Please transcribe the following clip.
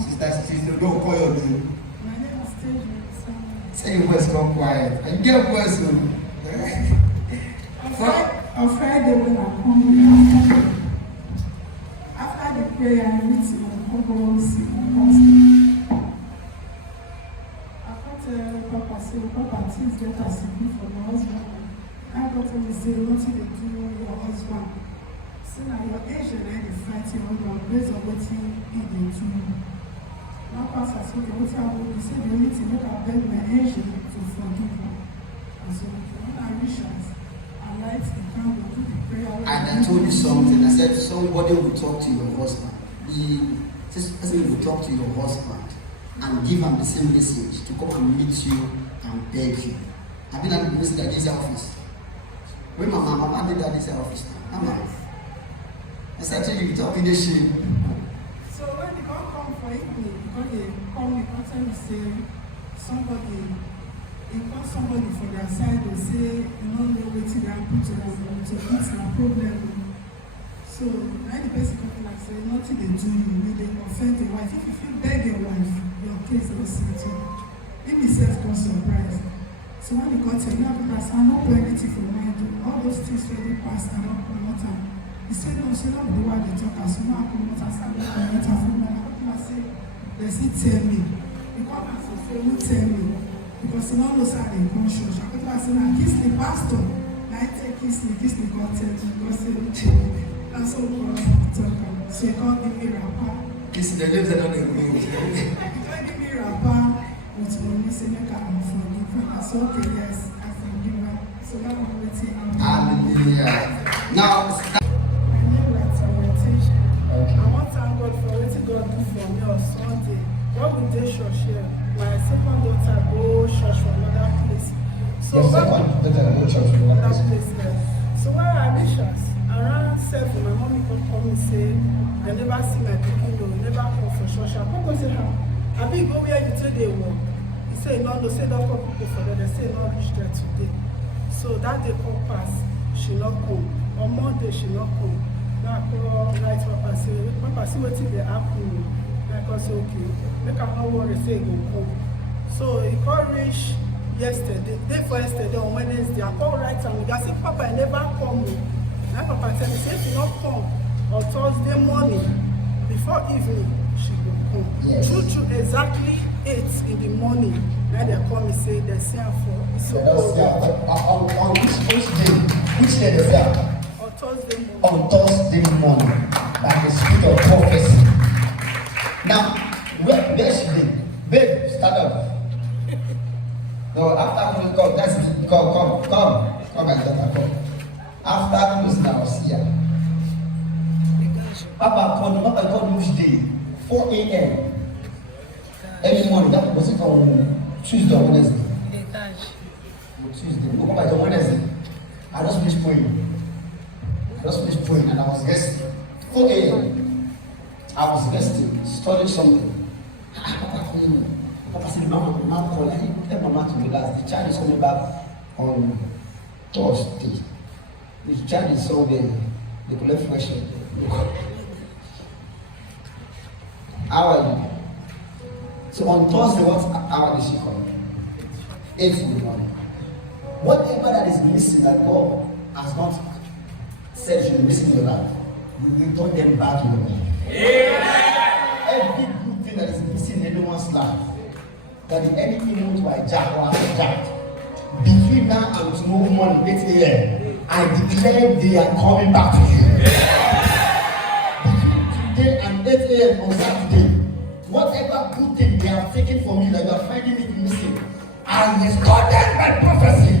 Sister, don't call your name. My name is Teju. Say your voice, come quiet. And get voice. On Friday when I come, after the prayer, I meet you on I got Papa say, Papa, please get a signal for my husband. I got him to say, what did you do your husband? So now your age and I fight your husband based on what he did to you. Now, Pastor said, what I will say, the only thing that I beg my age to forgive him. And so, when I wish us, I like to come and do the prayer. And I told you something. I said, somebody will talk to your husband. This person will talk to your husband and give him the same message to come and meet you and beg you. I've been at the message at this office. When my mama did that this office, I said to you, talk in the shame. So when they come for evening, because they call me, say somebody, they call somebody for their side, they say, you don't know what they are putting on to fix a problem. So when the person comes like say, nothing they do you, they offend the wife. If you feel beg your wife, your case will settle. If he says come surprise. So when they got to you, because I don't do anything for my do. All those things really pass, I don't promote them. He said, no, she not the one they talk, so now I promote her, so I don't promote her for me. I say, does he tell me? He come and say, who tell me? Because he don't know how they come church. I say, now kiss the pastor. Now I take kiss the God tell me. God say, that's all God talk. So he can't give me rapper. Kiss the lips that don't agree. He can't give me rapper. But when we say, make her forgive her. I said, okay, yes, I forgive her. So that one waiting. Hallelujah. Now, okay. I want to thank God for what God do for me on Sunday. What we did church here? My second daughter go church from another place. So your second daughter go church from another place. So when I reach us, around 7, my mommy come and say, I never see my people, never come for church. I come and say, I be go where you today work. He say, no, say don't come people for that. They say not reach there today. So that day come pass, she not come. On Monday she not come. Now I call right Papa see what they happen. I say, okay, make her not worry, say go come. So he called reach yesterday, day for yesterday on Wednesday. I call right and I say, Papa, I never come. Now Papa tell me, say if you not come on Thursday morning, before evening, she will come. Yes. True, exactly 8 in the morning. Now they call me, say they say for so on which day? Which day they say? On Thursday morning, by the spirit of prophecy. Now, where she be? Babe, stand up. No, after closing, come, let's come, my daughter, come. After closing, I will see her. Papa called which day? 4 a.m. Every morning. That was it on Tuesday or Wednesday? Tuesday. Go back on Wednesday. I just finished praying and I was resting. 4 a.m. I was resting, studying something. Papa said, Mama called. I think tell Mama to relax. The child is coming back on Thursday. The child is Sunday. They collect fresh air. How are you? So on Thursday, what hour is she coming? 8 in the morning. Whatever that is missing that God has not said should be missing in your life, you return them back in your life. Every good thing that is missing in anyone's life, that the enemy wants to hijack or hijack, between now and tomorrow morning, 8 a.m., I declare they are coming back to you. Between today and 8 a.m. on Saturday, whatever good thing they have taken from you, that you are finding it missing, I restore them by prophecy.